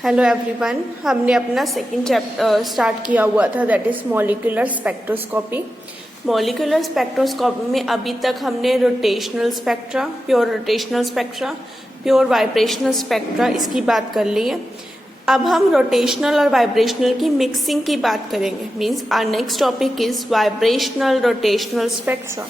Hello everyone, हमने अपना second chapter start किया हुआ था, that is molecular spectroscopy. Molecular spectroscopy में अभी तक हमने rotational spectra, pure rotational spectra, pure vibrational spectra इसकी बात कर ली है। अब हम रोटेशनल और वाइब्रेशनल की मिक्सिंग की बात करेंगे। Means our next topic is vibrational rotational spectra.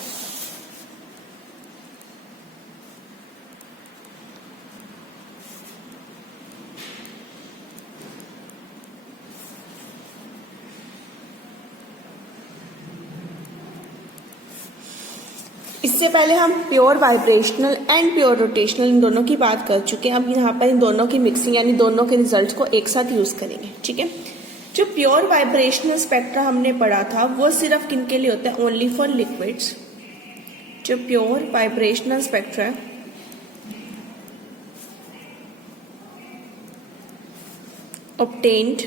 इससे पहले हम pure vibrational and pure rotational इन दोनों की बात कर चुके हैं। अब यहाँ पर इन दोनों की मिक्सिंग यानी दोनों के रिजल्ट्स को एक साथ यूज करेंगे। ठीक है, जो प्योर वाइब्रेशनल स्पेक्ट्रा हमने पढ़ा था वो सिर्फ किन के लिए होता है? Only for liquids. जो प्योर वाइब्रेशनल स्पेक्ट्रा है obtained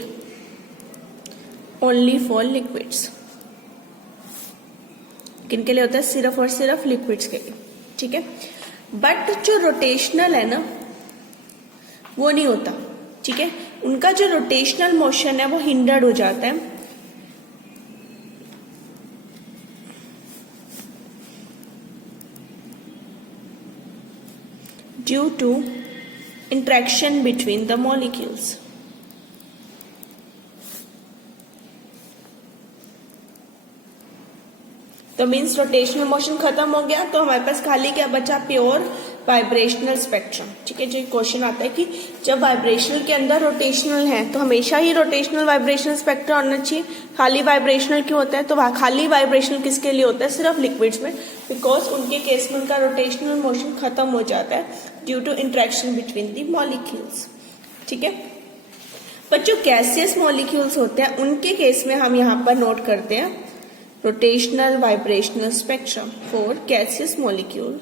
only for liquids। किन के लिए होता है? सिर्फ और सिर्फ लिक्विड्स के लिए। ठीक है, बट जो रोटेशनल है ना वो नहीं होता। ठीक है, उनका जो रोटेशनल मोशन है वो हिंडर्ड हो जाता है due to interaction between the molecules. तो मीन्स रोटेशनल मोशन खत्म हो गया तो हमारे पास खाली क्या बचा? Pure vibrational spectrum. ठीक है, जो क्वेश्चन आता है कि जब वाइब्रेशनल के अंदर रोटेशनल है तो हमेशा ही रोटेशनल वाइब्रेशनल स्पेक्ट्रा होना चाहिए, खाली वाइब्रेशनल क्यों होता है? तो खाली वाइब्रेशनल किसके लिए होता है? सिर्फ लिक्विड्स में, बिकॉज उनके केस में उनका रोटेशनल मोशन खत्म हो जाता है due to interaction between the molecules. ठीक है, पर जो गैसियस मॉलिक्यूल्स होते हैं उनके केस में हम यहाँ पर नोट करते हैं rotational vibrational spectrum for gaseous molecule.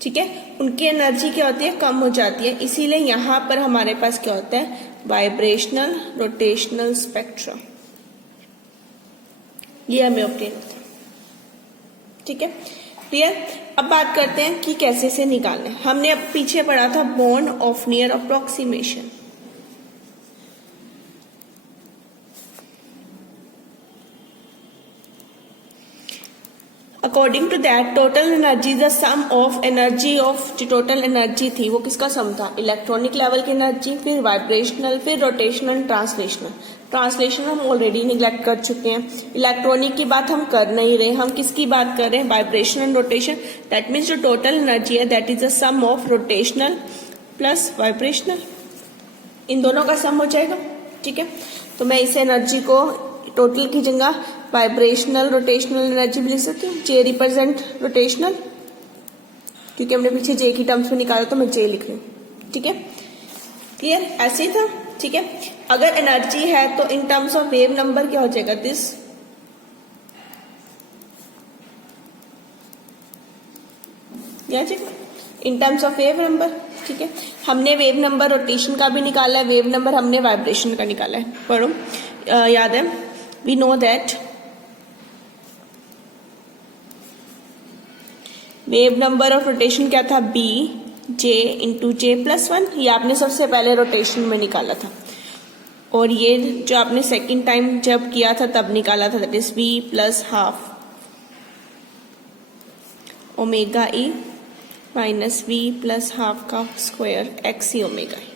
ठीक है, उनकी एनर्जी क्या होती है? कम हो जाती है, इसीलिए यहां पर हमारे पास क्या होता है? वाइब्रेशनल रोटेशनल स्पेक्ट्रम, ये हमें ऑब्टेन होता है। ठीक है, क्लियर। अब बात करते हैं कि कैसे से निकालना है। हमने अब पीछे पढ़ा था बॉन्ड Oppenheimer approximation. According to that total energy the sum of energy of जो टोटल एनर्जी थी वो किसका सम था? इलेक्ट्रॉनिक लेवल की एनर्जी, फिर वाइब्रेशनल, फिर रोटेशनल, ट्रांसलेशनल। ट्रांसलेशन हम ऑलरेडी निगलेक्ट कर चुके हैं, इलेक्ट्रॉनिक की बात हम कर नहीं रहे, हम किसकी बात कर रहे हैं? Vibration and rotation. That means जो टोटल एनर्जी है that is the sum of rotational plus vibrational, इन दोनों का सम हो जाएगा। ठीक है, तो मैं इस एनर्जी को टोटल की जगह वाइब्रेशनल रोटेशनल एनर्जी भी लिख सकती हूँ। जे रिप्रेजेंट रोटेशनल, क्योंकि हमने पीछे जे की टर्म्स में निकाला तो मैं जे लिख रही हूँ। ठीक है, क्लियर, ऐसे ही था। ठीक है, अगर एनर्जी है तो in terms of wave number क्या हो जाएगा? This in terms of wave number. ठीक है, हमने वेव नंबर रोटेशन का भी निकाला है, वेव नंबर हमने वाइब्रेशन का निकाला है। पढ़ो, याद है, we know that wave number of rotation क्या था? B J into J plus 1। ये आपने सबसे पहले रोटेशन में निकाला था, और ये जो आपने सेकेंड टाइम जब किया था तब निकाला था, that is v plus half omega e minus we plus half का square x e omega e.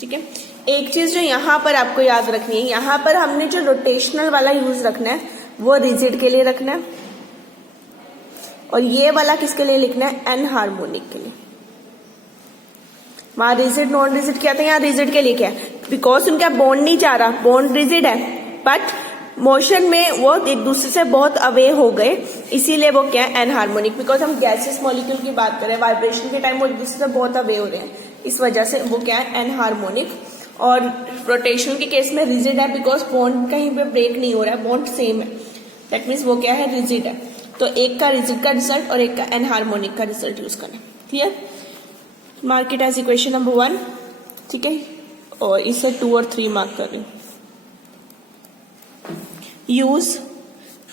ठीक है, एक चीज जो यहाँ पर आपको याद रखनी है, यहाँ पर हमने जो रोटेशनल वाला यूज रखना है वो रिजिड के लिए रखना है, और ये वाला किसके लिए लिखना है? एन हार्मोनिक के लिए। वहां रिजिड नॉन रिजिड क्या था, यहाँ रिजिड के लिए क्या है? बिकॉज उनका बॉन्ड नहीं जा रहा, बॉन्ड रिजिड है, बट मोशन में वो एक दूसरे से बहुत अवे हो गए, इसीलिए वो क्या है? Anharmonic. बिकॉज हम गैसियस मॉलिक्यूल की बात करें, वाइब्रेशन के टाइम वो एक दूसरे से बहुत अवे हो रहे हैं, इस वजह से वो क्या है? Anharmonic. और रोटेशनल के केस में रिजिड है, बिकॉज बॉन्ड कहीं पे ब्रेक नहीं हो रहा है, बॉन्ड सेम है, दैट मीन्स वो क्या है? रिजिड है। तो एक का रिजिड का रिजल्ट और एक का एन हार्मोनिक का रिजल्ट यूज करना। Clear, mark it as equation number 1। ठीक है, और इसे 2 और 3 मार्क कर रही हूं। यूज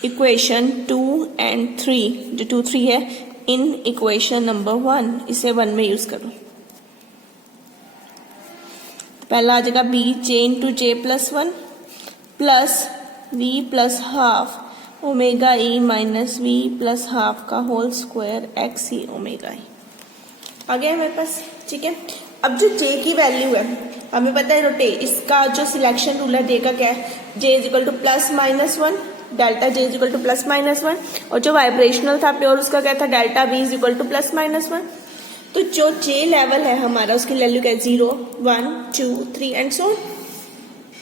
इक्वेशन 2 and 3, जो 2, 3 है, इन इक्वेशन नंबर 1, इसे 1 में यूज करो। पहला आ जाएगा B J into J plus 1 plus V plus half omega e minus we plus half का whole square x e omega e आ गया हमारे पास। ठीक है, अब जो जे की वैल्यू है हमें पता है रोटेट, इसका जो सिलेक्शन रूल है जे का क्या है, J is equal to plus minus 1, delta J is equal to plus minus 1, और जो वाइब्रेशनल था प्योर उसका क्या था, delta V is equal to plus minus 1। तो जो जे लेवल है हमारा उसकी वैल्यू क्या है, 0 1 2 3 एंड सो।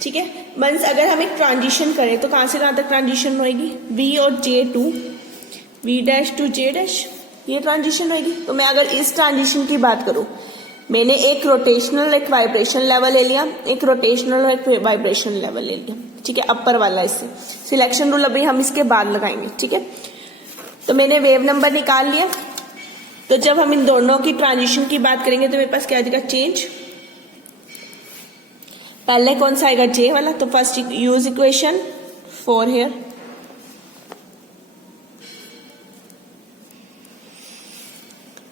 ठीक है, मींस अगर हम एक ट्रांजिशन करें तो कहां से कहां तक ट्रांजिशन होगी, वी और J to V dash to J dash, ये ट्रांजिशन होगी। तो मैं अगर इस ट्रांजिशन की बात करूं, मैंने एक रोटेशनल एक वाइब्रेशन लेवल ले लिया, एक रोटेशनल और एक वाइब्रेशन लेवल ले लिया। ठीक है, अपर वाला इससे सिलेक्शन रूल अभी हम इसके बाद लगाएंगे। ठीक है, तो मैंने वेव नंबर निकाल लिया। तो जब हम इन दोनों की ट्रांजिशन की बात करेंगे तो मेरे पास क्या आ जाएगा, चेंज। पहले कौन सा आएगा, जे वाला, तो फर्स्ट यूज इक्वेशन 4 हियर।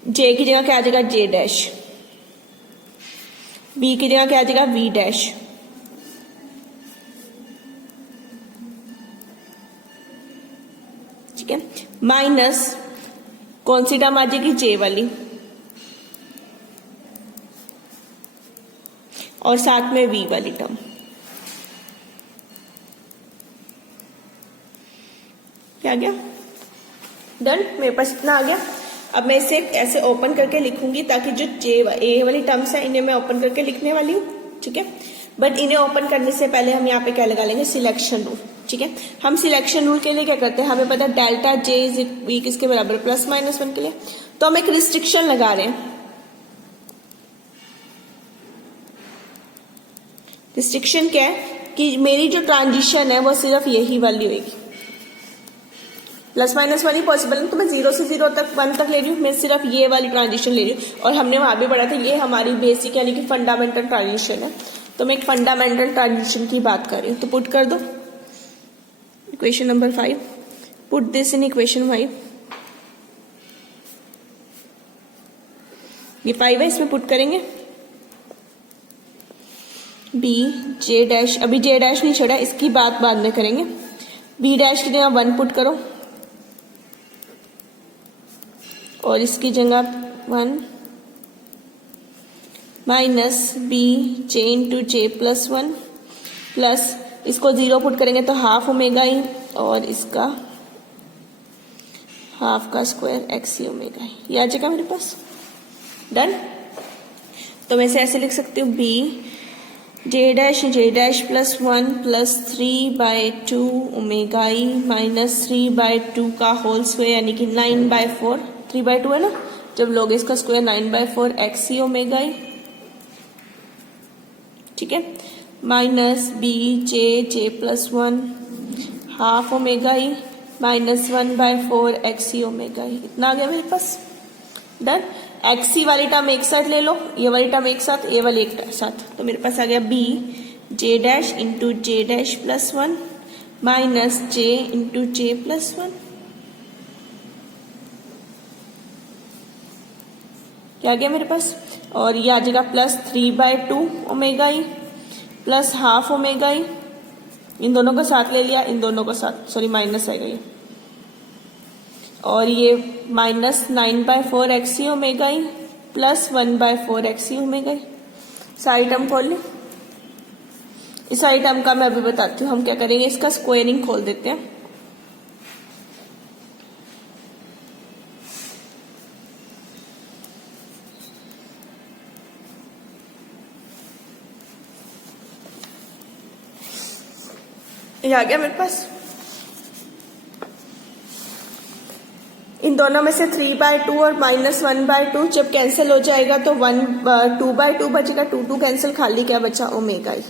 जे की जगह क्या आ जाएगा, जे डैश, बी की जगह क्या आ जाएगा, वी डैश, ठीक है, माइनस कौन सी टर्म आ जाएगी, जे वाली, और साथ में वी वाली टर्म। क्या आ गया, डन, मेरे पास इतना आ गया। अब मैं इसे ऐसे ओपन करके लिखूंगी ताकि जो जे ए वाली टर्म्स है इन्हें मैं ओपन करके लिखने वाली हूँ। ठीक है, बट इन्हें ओपन करने से पहले हम यहाँ पे क्या लगा लेंगे, सिलेक्शन रूल। ठीक है, हम सिलेक्शन रूल के लिए क्या करते हैं, हमें पता है डेल्टा जे इज वी किसके बराबर, प्लस माइनस 1 के लिए। तो हम एक रिस्ट्रिक्शन लगा रहे हैं। रिस्ट्रिक्शन क्या है कि मेरी जो ट्रांजिशन है वो सिर्फ यही वाली होगी, प्लस माइनस 1 ही पॉसिबल है। तो मैं 0 से 0 तक 1 तक ले रही हूँ, मैं सिर्फ ये वाली ट्रांजिशन ले रही हूँ। और हमने वहां भी पढ़ा था ये हमारी बेसिक यानी कि फंडामेंटल ट्रांजिशन है। तो मैं एक फंडामेंटल ट्रांजिशन की बात कर रही हूँ। तो पुट कर दो equation number 5, put this in equation 5। ये 5 है, इसमें पुट करेंगे बी जे डैश, अभी जे डैश नहीं छोड़ा, इसकी बात बाद में करेंगे। बी डैश की जगह 1 पुट करो और इसकी जगह 1 minus B J into J plus 1 plus इसको 0 पुट करेंगे तो हाफ ओमेगा ई और इसका हाफ का स्क्वायर एक्स ई ओमेगा ई, ये आ जाएगा मेरे पास। डन, तो मैं इसे ऐसे लिख सकती हूँ B J dash plus 1 plus 3/2 omega e minus 3/2 का होल स्क्वायर यानी कि 9/4, 3/2 है ना, जब लोग इसका square 9/4 x e omega e. ठीक है, minus B J plus 1 half omega e minus 1/4 x e omega e, इतना आ गया मेरे पास। डन, एक्स ई वाली टर्म एक साथ ले लो, ये वाली टर्म एक साथ, ये वाली एक साथ, तो मेरे पास आ गया B J dash into J dash plus 1 minus J into J plus 1। क्या आ गया मेरे पास, और ये आ जाएगा plus 3/2 omega e plus half omega e, इन दोनों को साथ ले लिया, इन दोनों को साथ, सॉरी माइनस आएगा ये, और ये minus 9/4 x e omega e plus 1/4 x e omega e. सारी टर्म खोल ली, इस सारी टर्म का मैं अभी बताती हूँ हम क्या करेंगे, इसका स्क्वायरिंग खोल देते हैं। ये आ गया मेरे पास। इन दोनों में से 3/2 और माइनस 1/2 जब कैंसिल हो जाएगा तो 2/2 बचेगा, 2 कैंसिल, खाली क्या बचा, ओमेगा ई।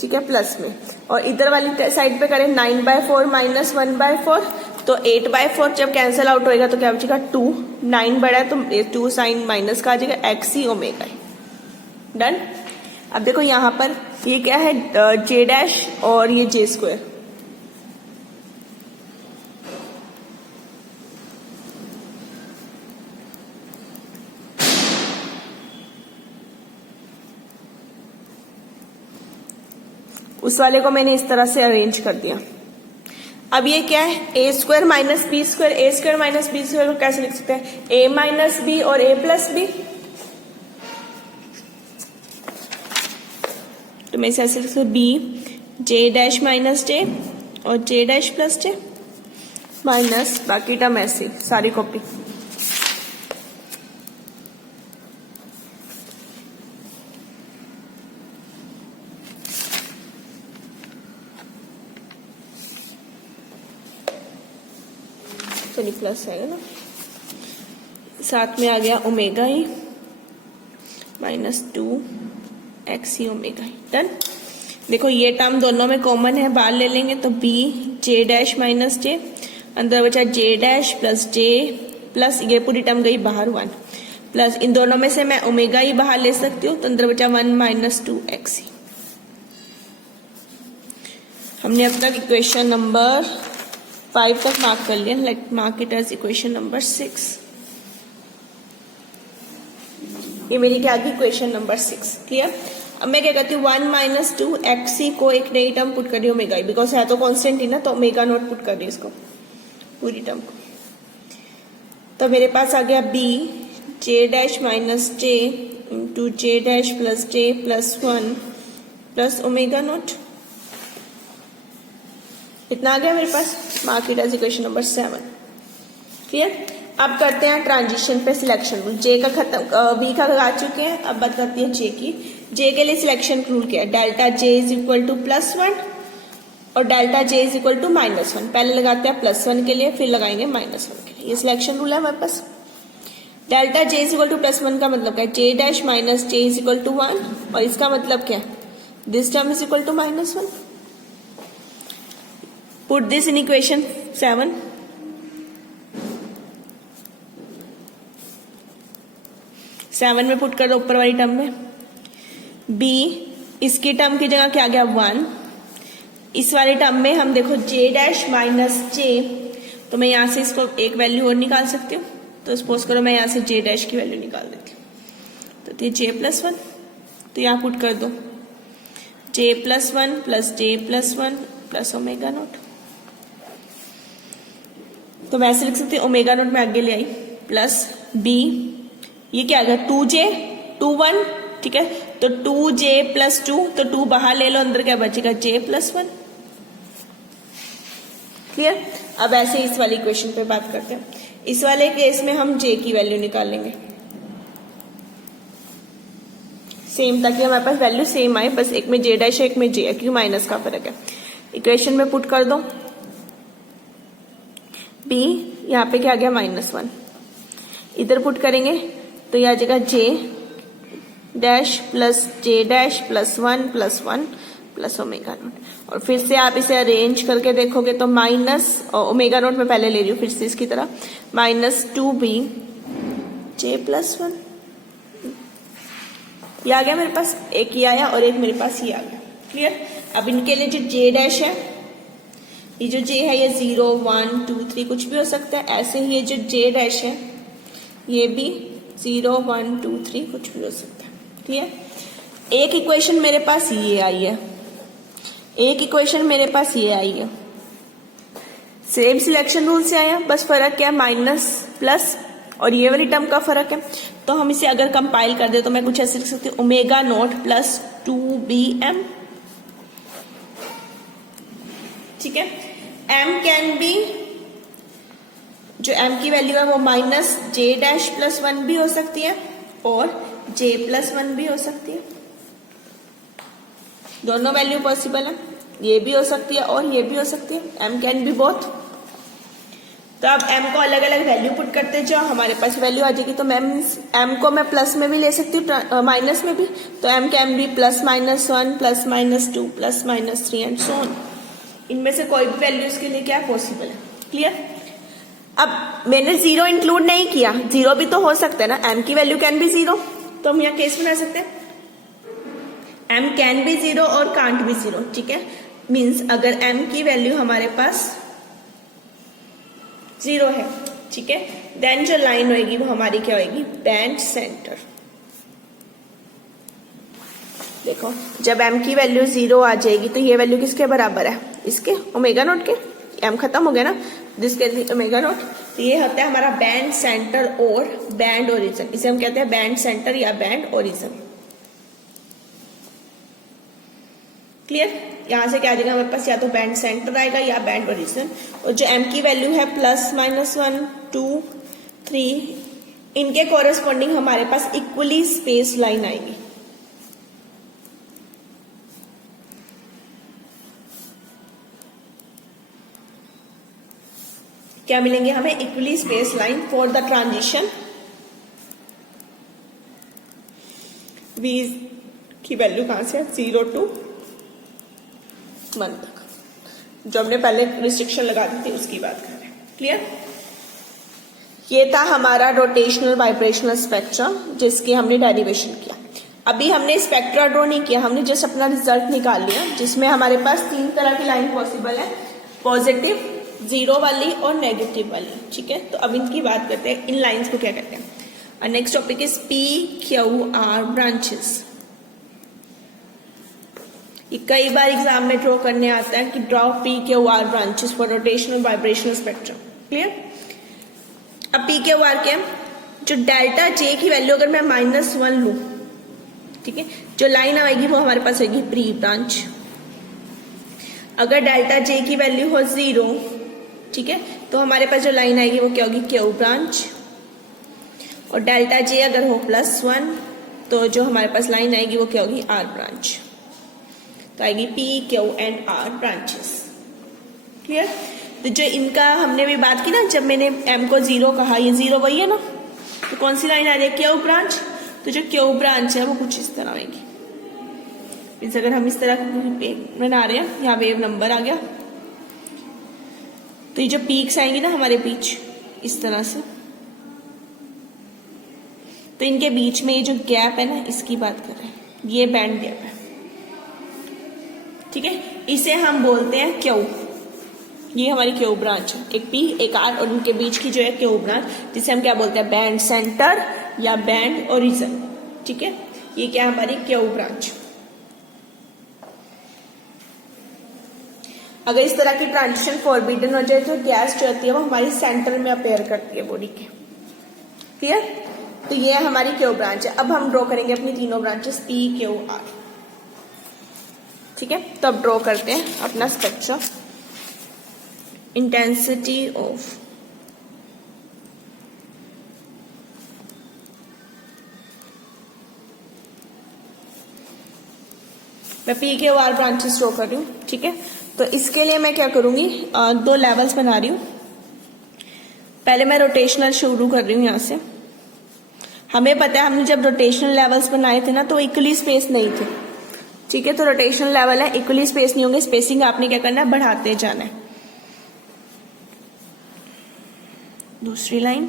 ठीक है, प्लस में, और इधर वाली साइड पे करें 9/4 माइनस 1/4 तो 8/4 जब कैंसिल आउट होएगा तो क्या बचेगा 2, 9 बड़ा है तो 2 साइन माइनस का आ जाएगा एक्स ई ओमेगा ई। डन, अब देखो यहां पर ये क्या है, जे डैश और ये जे स्क्वायर, उस वाले को मैंने इस तरह से अरेंज कर दिया। अब ये क्या है, ए स्क्वायर माइनस बी स्क्वायर, ए स्क्वायर माइनस बी स्क्वायर को कैसे लिख सकते हैं, ए माइनस बी और ए प्लस बी। तो मैं इसे ऐसे लिख सकती हूँ, बी जे डैश माइनस जे और जे डैश प्लस जे माइनस बाकी टर्म ऐसे सारी कॉपी। चलिए प्लस आएगा ना, साथ में आ गया ओमेगा ही माइनस 2x ओमेगा ही। डन। देखो ये टर्म दोनों में कॉमन है, बाहर ले लेंगे तो b जे डैश माइनस जे, अंदर बचा जे डैश प्लस जे प्लस ये पूरी टर्म गई बाहर 1 प्लस इन दोनों में से मैं ओमेगा ही बाहर ले सकती हूँ, तो अंदर बचा 1 माइनस 2x। हमने अब तक इक्वेशन नंबर 5 तक मार्क कर लिया। Let mark it as equation number 6। ये मेरी क्या आ गई, इक्वेशन नंबर 6। क्लियर। अब मैं क्या करती हूँ, 1 माइनस 2x को एक नई टर्म पुट कर रही हूँ ओमेगा, बिकॉज है तो कांस्टेंट ही ना, तो ओमेगा नॉट पुट कर रही हूँ इसको पूरी टर्म को। तो मेरे पास आ गया b J dash minus J into J dash plus J plus 1 plus omega naught. इतना आ गया मेरे पास। Mark it as equation number 7। Clear. अब करते हैं ट्रांजिशन पे सिलेक्शन रूल। जे का खत्म, बी का लगा चुके हैं, अब बात करती है जे की। जे के लिए सिलेक्शन रूल क्या है, delta J is equal to +1 और delta J is equal to -1। पहले लगाते हैं +1 के लिए, फिर लगाएंगे -1 के लिए। ये सिलेक्शन रूल है हमारे पास। Delta J is equal to +1 का मतलब क्या है, J dash minus J is equal to 1 और इसका मतलब क्या है, this term is equal to -1। Put this in equation 7। Seven में पुट कर दो ऊपर वाली टर्म में। b इसकी टर्म की जगह क्या आ गया 1। इस वाले टर्म में हम देखो j डैश माइनस j, तो मैं यहां से इसको एक वैल्यू और निकाल सकती हूँ। तो सपोज करो मैं यहां से j डैश की वैल्यू निकाल देती हूँ, तो ये j+1, तो यहां पुट कर दो j+1 plus j+1 plus omega not. तो मैं ऐसे लिख सकती हूँ, ओमेगा नॉट में आगे ले आई प्लस b, ये क्या आ गया 2j 2 1, ठीक है। तो 2j प्लस 2, तो 2 बाहर ले लो, अंदर क्या बचेगा j+1। क्लियर। अब ऐसे इस वाली इक्वेशन पे बात करते हैं। इस वाले केस में हम j की वैल्यू निकालेंगे सेम, ताकि हमारे पास वैल्यू सेम आए, बस एक में j डैश है एक में j है, क्योंकि माइनस का फर्क है। इक्वेशन में पुट कर दो b, यहाँ पे क्या आ गया -1, इधर पुट करेंगे तो यह आ जाएगा j dash plus j dash plus 1 plus 1 plus omega not. और फिर से आप इसे अरेंज करके देखोगे तो माइनस ओमेगा नॉट में पहले ले रही हूँ फिर से इसकी तरह, -2b j+1। ये आ गया मेरे पास, एक ये आया और एक मेरे पास ये आ गया। क्लियर। अब इनके लिए जो j डैश है, ये जो j है ये 0 1 2 3 कुछ भी हो सकता है। ऐसे ही ये जो j डैश है ये भी 0 1 2 3 कुछ भी हो सकता है। क्लियर। एक इक्वेशन मेरे पास ये आई है, एक इक्वेशन मेरे पास ये आई है, सेम सिलेक्शन रूल से आया, बस फर्क क्या है माइनस प्लस और ये वाली टर्म का फर्क है। तो हम इसे अगर कंपाइल कर दे तो मैं कुछ ऐसे लिख सकती हूँ, ओमेगा नॉट प्लस 2bm। ठीक है। m कैन बी, जो m की वैल्यू है वो -j डैश प्लस 1 भी हो सकती है और j+1 भी हो सकती है। दोनों वैल्यू पॉसिबल है, ये भी हो सकती है और ये भी हो सकती है। m can be both. तो अब m को अलग अलग वैल्यू पुट करते जाओ, हमारे पास वैल्यू आ जाएगी। तो m को मैं प्लस में भी ले सकती हूँ, माइनस में भी। तो m can be +-1 +-2 +-3 and so on. इनमें से कोई भी वैल्यू इसके लिए क्या पॉसिबल है। क्लियर। अब मैंने 0 इंक्लूड नहीं किया, 0 भी तो हो सकता है ना, m की वैल्यू कैन बी 0, तो हम यहाँ केस बना सकते हैं m कैन बी 0 और कांट बी 0। ठीक है। मीन्स अगर m की वैल्यू हमारे पास 0 है, ठीक है, देन जो लाइन होगी वो हमारी क्या होगी, बैंड सेंटर। देखो जब m की वैल्यू 0 आ जाएगी तो ये वैल्यू किसके बराबर है, इसके ओमेगा नॉट के। m खत्म हो गया ना, जिसके ओमेगा नॉट। तो ये होता है हमारा बैंड सेंटर और बैंड ओरिजिन, इसे हम कहते हैं बैंड सेंटर या बैंड ओरिजिन। क्लियर। यहां से क्या आ जाएगा हमारे पास, या तो बैंड सेंटर आएगा या बैंड ओरिजिन। और जो m की वैल्यू है +-1 2 3, इनके कॉरेस्पॉन्डिंग हमारे पास इक्वली स्पेस लाइन आएगी। क्या मिलेंगे हमें, equally space line for the transition v की वैल्यू कहां से, 0 to 1 तक, जो हमने पहले रिस्ट्रिक्शन लगा दी थी उसकी बात कर रहे हैं। क्लियर। ये था हमारा रोटेशनल वाइब्रेशनल स्पेक्ट्रम जिसकी हमने डेरिवेशन किया। अभी हमने स्पेक्ट्रा ड्रॉ नहीं किया, हमने जस्ट अपना रिजल्ट निकाल लिया, जिसमें हमारे पास 3 तरह की लाइन पॉसिबल है, पॉजिटिव, 0 वाली और नेगेटिव वाली। ठीक है, तो अब इनकी बात करते हैं, इन लाइंस को क्या कहते हैं। Next topic is PQR branches. ये कई बार एग्जाम में ड्रॉ करने आता है कि draw PQR branches for rotational vibrational spectrum. Clear. अब PQR क्या, जो डेल्टा J की वैल्यू अगर मैं -1 लू, ठीक है, जो लाइन आएगी वो हमारे पास होगी प्री ब्रांच। अगर डेल्टा J की वैल्यू हो 0, ठीक है, तो हमारे पास जो लाइन आएगी वो क्या होगी, Q ब्रांच। और डेल्टा J अगर हो +1 तो जो हमारे पास लाइन आएगी वो क्या होगी, R ब्रांच। तो आएगी P, Q and R branches. Clear. तो जो इनका हमने भी बात की ना, जब मैंने M को 0 कहा, ये 0 वही है ना, तो कौन सी लाइन आ रही है, Q ब्रांच। तो जो Q ब्रांच है वो कुछ इस तरह आएगी। मीन्स अगर हम इस तरह बना रहे हैं, यहाँ वेव नंबर आ गया, तो ये जो पीक्स आएंगी ना हमारे बीच इस तरह से, तो इनके बीच में ये जो गैप है ना, इसकी बात कर रहे हैं, ये बैंड गैप है। ठीक है, इसे हम बोलते हैं Q। ये हमारी Q ब्रांच है, एक P एक R, और इनके बीच की जो है Q ब्रांच, जिसे हम क्या बोलते हैं, बैंड सेंटर या बैंड ओरिजिन। ठीक है, ये क्या हमारी Q ब्रांच। अगर इस तरह की ट्रांजिशन फॉरबिडन हो जाए तो गैस जो होती है वो हमारी सेंटर में अपेयर करती है बॉडी के। क्लियर। तो ये हमारी Q ब्रांच है। अब हम ड्रॉ करेंगे अपनी तीनों ब्रांचेस PQR। ठीक है, तो अब ड्रॉ करते हैं अपना स्पेक्ट्रम। इंटेंसिटी ऑफ मैं PQR ब्रांचेस ड्रॉ कर रही हूँ। ठीक है, तो इसके लिए मैं क्या करूंगी, 2 लेवल्स बना रही हूँ। पहले मैं रोटेशनल शुरू कर रही हूँ यहाँ से। हमें पता है हमने जब रोटेशनल लेवल्स बनाए थे ना, तो इक्वली स्पेस नहीं थे। ठीक है, तो रोटेशनल लेवल है, इक्वली स्पेस नहीं होंगे, स्पेसिंग आपने क्या करना है, बढ़ाते जाना है। दूसरी लाइन,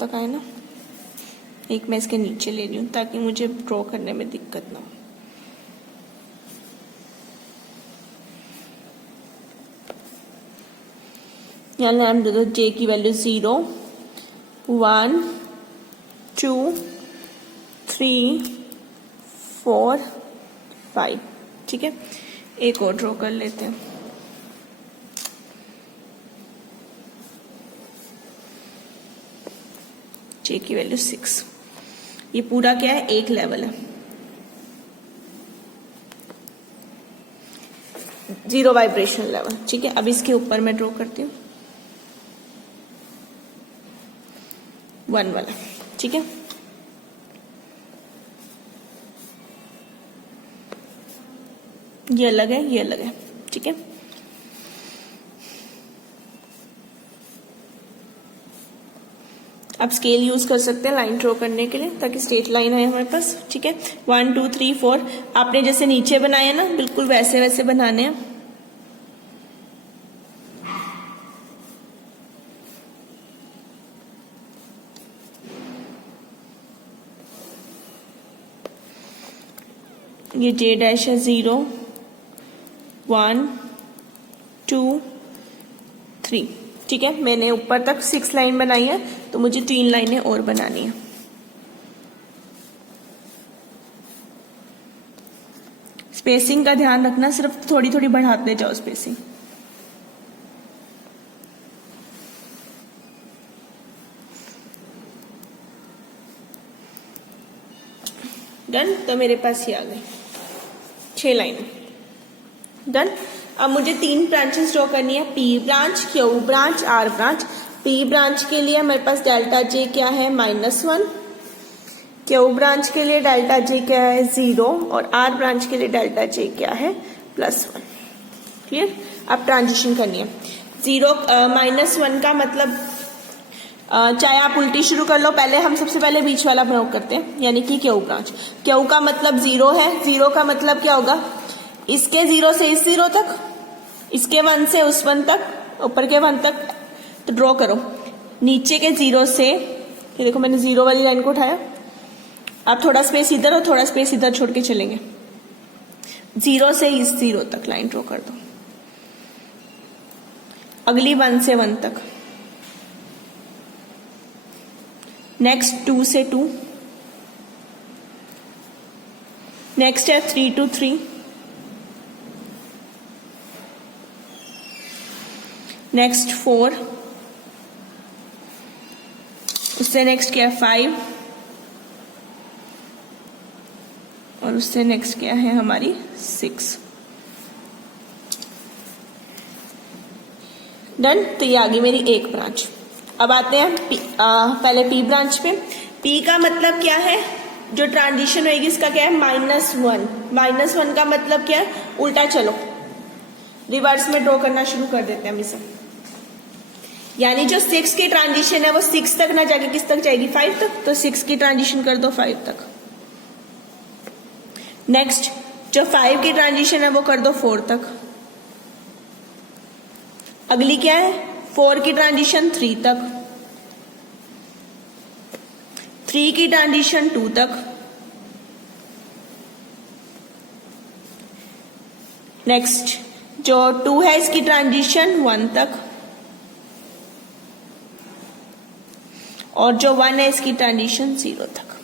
तक आए ना, एक मैं इसके नीचे ले रही हूँ ताकि मुझे ड्रॉ करने में दिक्कत ना हो। यहाँ नाम दे दो, J की वैल्यू 0 1 2 3 4 5। ठीक है, एक और ड्रॉ कर लेते हैं। J की वैल्यू 6। ये पूरा क्या है, एक लेवल है, 0 वाइब्रेशन लेवल। ठीक है, अब इसके ऊपर मैं ड्रॉ करती हूँ 1 वाला। ठीक है, ये अलग है, ये अलग है। ठीक है, आप स्केल यूज कर सकते हैं लाइन ड्रॉ करने के लिए, ताकि स्ट्रेट लाइन आए हमारे पास। ठीक है, 1 2 3 4 आपने जैसे नीचे बनाए ना, बिल्कुल वैसे वैसे बनाने हैं। ये जे डैश है 0 1 2 3। ठीक है, मैंने ऊपर तक 6 लाइन बनाई है, तो मुझे 3 लाइनें और बनानी है। स्पेसिंग का ध्यान रखना, सिर्फ थोड़ी थोड़ी बढ़ाते जाओ स्पेसिंग। डन। तो मेरे पास ये आ गई 6 लाइनें। डन। अब मुझे 3 ब्रांचेस ड्रॉ करनी है, P branch, Q branch, R branch. P branch के लिए मेरे पास डेल्टा जे क्या है -1, क्यू ब्रांच के लिए डेल्टा जे क्या है 0 और आर ब्रांच के लिए डेल्टा जे क्या है +1। क्लियर। अब ट्रांजिशन करनी है। 0 -1 का मतलब चाहे आप उल्टी शुरू कर लो, पहले हम सबसे पहले बीच वाला प्रयोग करते हैं, यानी कि क्यू ब्रांच। क्यू का मतलब 0 है, 0 का मतलब क्या होगा, इसके 0 से इस 0 तक, इसके 1 से उस 1 तक, ऊपर के 1 तक। तो ड्रॉ करो नीचे के 0 से, ये देखो मैंने 0 वाली लाइन को उठाया। आप थोड़ा स्पेस इधर और थोड़ा स्पेस इधर छोड़ के चलेंगे। 0 से इस 0 तक लाइन ड्रॉ कर दो। अगली 1 से 1 तक, नेक्स्ट 2 से 2, नेक्स्ट है 3 to 3, नेक्स्ट 4, उससे नेक्स्ट क्या है 5, और उससे नेक्स्ट क्या है हमारी 6। डन। तो ये आ गई मेरी एक ब्रांच। अब आते हैं पहले पी ब्रांच पे। पी का मतलब क्या है, जो ट्रांजिशन होगी इसका क्या है -1। -1 का मतलब क्या है, उल्टा चलो, रिवर्स में ड्रॉ करना शुरू कर देते हैं हम इसे। यानी जो 6 की ट्रांजिशन है वो 6 तक ना जाके किस तक जाएगी, 5 तक। तो 6 की ट्रांजिशन कर दो 5 तक। नेक्स्ट जो 5 की ट्रांजिशन है वो कर दो 4 तक। अगली क्या है, 4 की ट्रांजिशन 3 तक, 3 की ट्रांजिशन 2 तक, नेक्स्ट जो 2 है इसकी ट्रांजिशन 1 तक, और जो 1 है इसकी ट्रांजिशन 0 तक।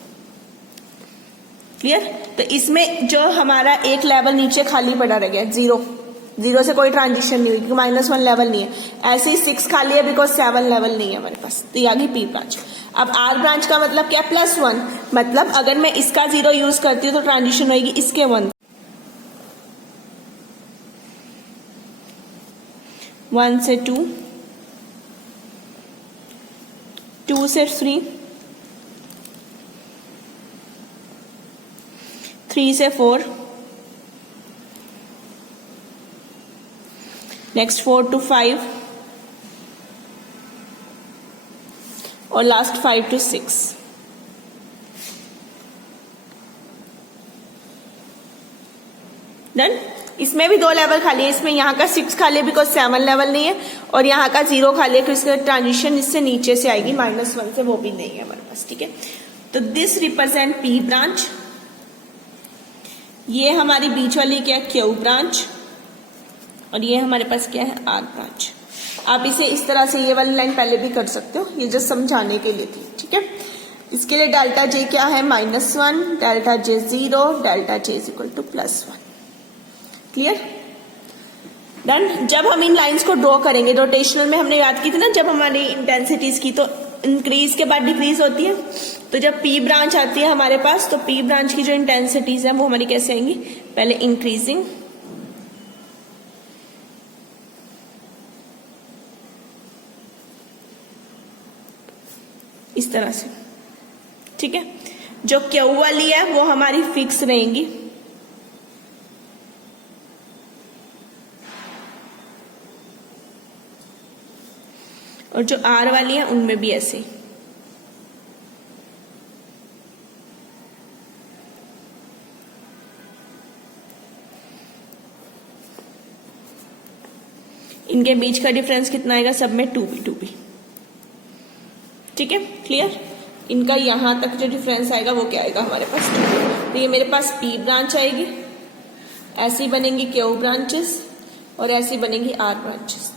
क्लियर। तो इसमें जो हमारा एक लेवल नीचे खाली पड़ा रह गया 0 से कोई ट्रांजिशन नहीं हुई क्योंकि -1 लेवल नहीं है। ऐसे ही 6 खाली है बिकॉज 7 लेवल नहीं है हमारे पास। तो ये आ गई पी ब्रांच। अब आर ब्रांच का मतलब क्या, +1। मतलब अगर मैं इसका 0 यूज करती हूँ तो ट्रांजिशन होगी इसके 1, 1 से 2, 2 से 3, 3 से 4, नेक्स्ट 4 to 5, और लास्ट 5 to 6। डन। इसमें भी 2 लेवल खाली है, इसमें यहाँ का 6 खाली है बिकॉज 7 लेवल नहीं है, और यहाँ का 0 खाली है क्योंकि इसका ट्रांजिशन इससे नीचे से आएगी -1 से, वो भी नहीं है हमारे पास। ठीक है, तो दिस रिप्रेजेंट पी ब्रांच। ये हमारी बीच वाली क्या है, क्यू ब्रांच, और ये हमारे पास क्या है, आर ब्रांच। आप इसे इस तरह से ये वाली लाइन पहले भी कर सकते हो, ये जस्ट समझाने के लिए थी। ठीक है, इसके लिए डेल्टा जे क्या है -1, डेल्टा जे 0, डेल्टा जे = +1। क्लियर। डन। जब हम इन लाइंस को ड्रॉ करेंगे, रोटेशनल में हमने याद की थी ना, जब हमारी इंटेंसिटीज की तो इंक्रीज के बाद डिक्रीज होती है, तो जब पी ब्रांच आती है हमारे पास तो पी ब्रांच की जो इंटेंसिटीज है वो हमारी कैसे आएंगी, पहले इंक्रीजिंग, इस तरह से। ठीक है, जो क्यू वाली है वो हमारी फिक्स रहेंगी, और जो आर वाली है उनमें भी ऐसे। इनके बीच का डिफरेंस कितना आएगा, सब में 2b। ठीक है, क्लियर। इनका यहां तक जो डिफरेंस आएगा वो क्या आएगा हमारे पास 2b। तो ये मेरे पास P ब्रांच आएगी, ऐसी बनेंगी Q ब्रांचेस और ऐसी बनेंगी R ब्रांचेस।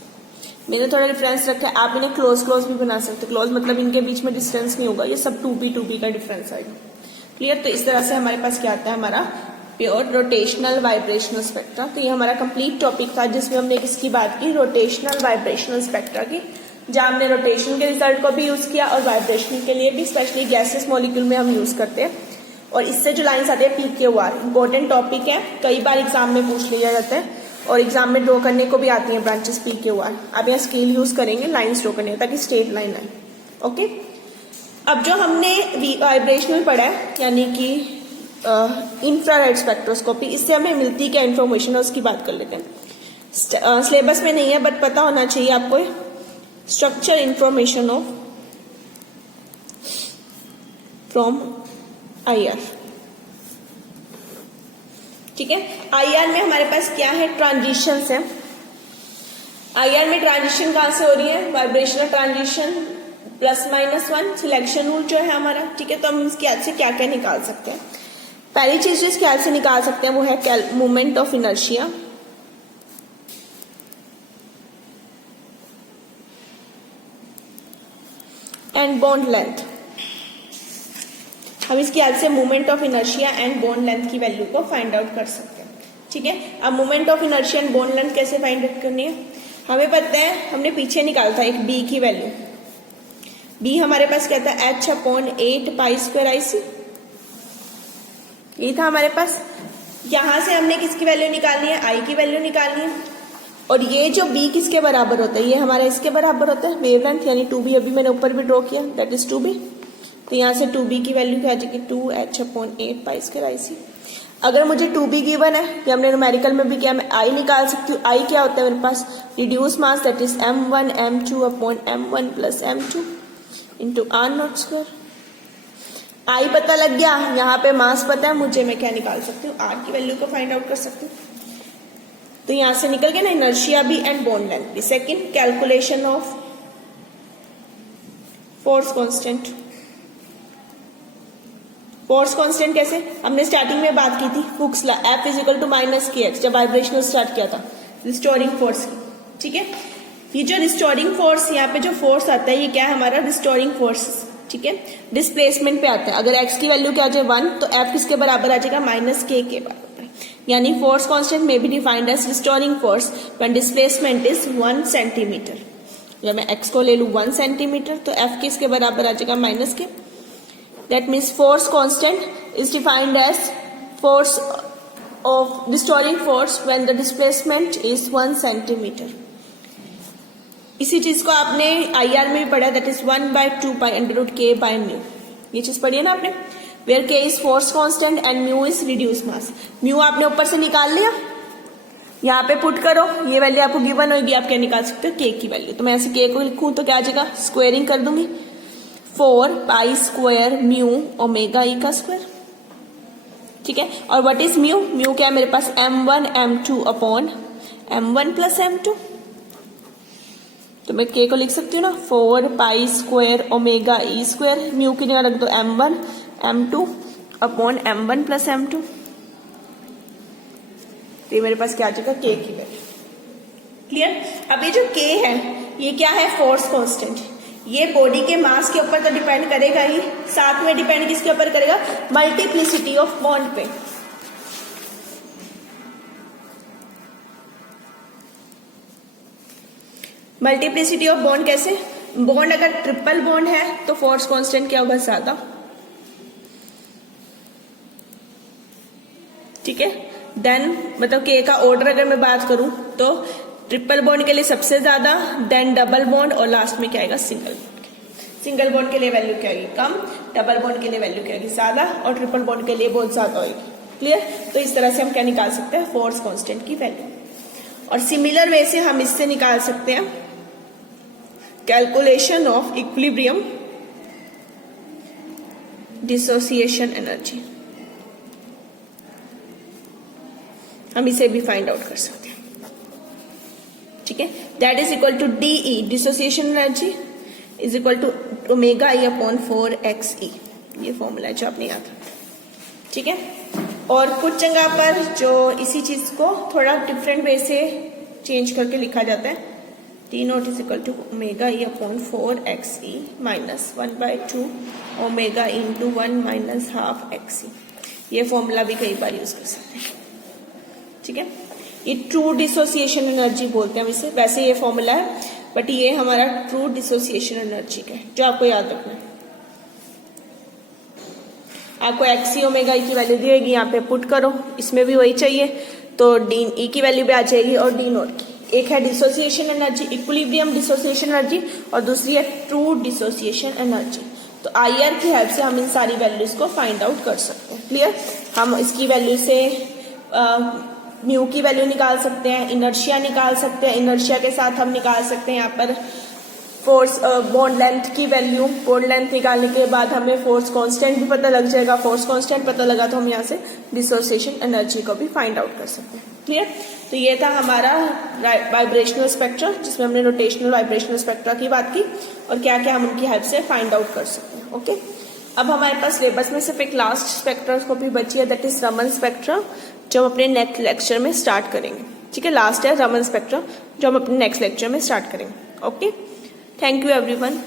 मैंने थोड़ा डिफरेंस रखा है, आप इन्हें क्लोज क्लोज भी बना सकते, क्लोज मतलब इनके बीच में डिस्टेंस नहीं होगा, ये सब 2p का डिफरेंस आएगा। क्लियर? तो इस तरह से हमारे पास क्या आता है, हमारा प्योर रोटेशनल वाइब्रेशनल स्पेक्ट्रा। तो ये हमारा कंप्लीट टॉपिक था जिसमें हमने किसकी बात की, रोटेशनल वाइब्रेशनल स्पेक्ट्रा की, जहां हमने रोटेशन के रिजल्ट को भी यूज किया और वाइब्रेशन के लिए भी, स्पेशली गैसेस मॉलिक्यूल में हम यूज करते हैं। और इससे जो लाइन्स आते हैं PQR, इंपॉर्टेंट टॉपिक है, कई बार एग्जाम में पूछ लिया जाता है और एग्जाम में ड्रॉ करने को भी आती है ब्रांचेस PQR। अब यहाँ स्केल यूज करेंगे लाइन्स ड्रॉ करने ताकि स्ट्रेट लाइन आए। ओके, अब जो हमने वाइब्रेशनल पढ़ा है यानी कि इंफ्रारेड स्पेक्ट्रोस्कोपी, इससे हमें मिलती क्या इन्फॉर्मेशन है उसकी बात कर लेते हैं। सिलेबस में नहीं है बट पता होना चाहिए आपको, structure information of from IR। ठीक है, IR में हमारे पास क्या है, ट्रांजिशंस है। IR में ट्रांजिशन कहां से हो रही है, वाइब्रेशनल ट्रांजिशन +-1 सिलेक्शन रूल जो है हमारा। ठीक है, तो हम इसके याद से क्या क्या निकाल सकते हैं। पहली चीज जो इसके याद से निकाल सकते हैं वो है moment of inertia, and bond length. हम इसकी हेल्प से moment of inertia and bond length की वैल्यू को फाइंड आउट कर सकते हैं। ठीक है, अब moment of inertia and bond length कैसे फाइंड आउट करनी है, हमें पता है, हमने पीछे निकाला था एक B की वैल्यू। B हमारे पास क्या था, H/8π²IC, ये था हमारे पास। यहां से हमने किसकी वैल्यू निकालनी है, I की वैल्यू निकालनी है। और ये जो B किसके बराबर होता है, ये हमारा इसके बराबर होता है, वेवलेंथ यानी 2B। अभी मैंने ऊपर भी ड्रॉ किया, दैट इज 2B। तो यहाँ से 2B की वैल्यू क्या आ जाएगी, 2H/8π²IC। अगर मुझे 2B गिवन है, या हमने न्यूमेरिकल में भी किया, मैं I निकाल सकती हूँ। I क्या होता है मेरे पास, reduce mass, that is M1 M2/M1 + M2 into R02। I पता लग गया, यहाँ पे मास पता है मुझे, मैं क्या निकाल सकती हूँ, R की वैल्यू को फाइंड आउट कर सकती हूँ। तो यहां से निकल गया ना इनर्शिया भी एंड बॉन्ड लेंथ भी। Second, calculation of force constant. Force constant कैसे, हमने स्टार्टिंग में बात की थी हुक्स लॉ, F = -kx, जब वाइब्रेशनल स्टार्ट किया था रिस्टोरिंग फोर्स की। ठीक है, ये जो रिस्टोरिंग फोर्स, यहाँ पे जो फोर्स आता है ये क्या है हमारा, रिस्टोरिंग फोर्स। ठीक है, डिस्प्लेसमेंट पे आता है। अगर x की वैल्यू क्या आ जाए 1, तो F किसके बराबर आ जाएगा, -k के बराबर। यानी फोर्स कांस्टेंट में be defined as restoring force when displacement is 1 centimetre. जब मैं x को ले लूं 1 सेंटीमीटर, तो F किसके बराबर आ जाएगा, -k। That means force constant is defined as force of restoring force when the displacement is 1 centimetre. इसी चीज को आपने IR में भी पढ़ा, दैट इज 1/2π√k/μ। ये चीज पढ़ी है ना आपने, where k is force constant and mu is reduce mass. Mu आपने ऊपर से निकाल लिया, यहाँ पे पुट करो, ये वैल्यू आपको गिवन होगी, आप क्या निकाल सकते हो, k की वैल्यू। तो मैं ऐसे k को लिखूं तो क्या आ जाएगा, स्क्वायरिंग कर दूंगी, 4π²μ⍵e²। ठीक है, और व्हाट इज म्यू, म्यू क्या है मेरे पास, M1 M2/M1 + M2। तो मैं k को लिख सकती हूँ ना, 4π²⍵e², म्यू की जगह रख दो M1 M2/M1 + M2। तो ये मेरे पास क्या आ जाएगा, k की वैल्यू। क्लियर? अब ये जो k है ये क्या है, फोर्स कांस्टेंट। ये बॉडी के मास के ऊपर तो डिपेंड करेगा ही, साथ में डिपेंड किसके ऊपर करेगा, मल्टीप्लिसिटी ऑफ बॉन्ड पे। मल्टीप्लिसिटी ऑफ बॉन्ड कैसे, बॉन्ड अगर ट्रिपल बॉन्ड है तो फोर्स कांस्टेंट क्या होगा, ज्यादा। ठीक है, देन मतलब के का ऑर्डर अगर मैं बात करूं तो ट्रिपल बॉन्ड के लिए सबसे ज्यादा, देन डबल बॉन्ड, और लास्ट में क्या आएगा, सिंगल बॉन्ड। सिंगल बॉन्ड के लिए वैल्यू क्या आएगी, कम, डबल बॉन्ड के लिए वैल्यू क्या आएगी, ज्यादा, और ट्रिपल बॉन्ड के लिए बहुत ज्यादा होगी। क्लियर? तो इस तरह से हम क्या निकाल सकते हैं, फोर्स कांस्टेंट की वैल्यू। और सिमिलर वे से हम इससे निकाल सकते हैं calculation of equilibrium dissociation energy, हम इसे भी फाइंड आउट कर सकते हैं। ठीक है, that is equal to DE, dissociation energy, is equal to ⍵e/4xe। ये फॉर्मूला है जो आपने याद रखा। ठीक है। और कुछ जगह पर जो इसी चीज को थोड़ा डिफरेंट वे से चेंज करके लिखा जाता है, T naught is equal to omega e upon 4xe minus 1/2 omega into 1 minus half x e. ये फॉर्मूला भी कई बार यूज कर सकते हैं, ठीक है। ये ट्रू डिसोसिएशन एनर्जी बोलते हैं इसे, वैसे ये फॉर्मूला है बट ये हमारा ट्रू डिसोसिएशन एनर्जी का है, जो आपको याद रखना है। आपको एक्सी ओमेगा ई की वैल्यू दी जाएगी, यहाँ पे पुट करो, इसमें भी वही चाहिए, तो डी ई की वैल्यू भी आ जाएगी और डी नॉट की। एक है dissociation energy, equilibrium dissociation energy, और दूसरी है ट्रू डिसोसिएशन एनर्जी। तो आईआर की हेल्प से हम इन सारी वैल्यूज को फाइंड आउट कर सकते हैं। क्लियर? हम इसकी वैल्यू से म्यू की वैल्यू निकाल सकते हैं, इनर्शिया निकाल सकते हैं, इनर्शिया के साथ हम निकाल सकते हैं यहाँ पर फोर्स बॉन्ड लेंथ की वैल्यू। बॉन्ड लेंथ निकालने के बाद हमें फोर्स कांस्टेंट भी पता लग जाएगा, फोर्स कांस्टेंट पता लगा तो हम यहाँ से डिसोसिएशन एनर्जी को भी फाइंड आउट कर सकते हैं। क्लियर? तो ये था हमारा वाइब्रेशनल स्पेक्ट्रा, जिसमें हमने रोटेशनल वाइब्रेशनल स्पेक्ट्रा की बात की और क्या क्या हम उनकी हेल्प से फाइंड आउट कर सकते हैं। ओके, अब हमारे पास सिलेबस में सिर्फ एक लास्ट स्पेक्ट्रोस्कोपी बची है, दैट इज रमन स्पेक्ट्रा, जो हम अपने नेक्स्ट लेक्चर में स्टार्ट करेंगे। ठीक है, लास्ट है रमन स्पेक्ट्रा, जो हम अपने नेक्स्ट लेक्चर में स्टार्ट करेंगे। Okay, thank you everyone.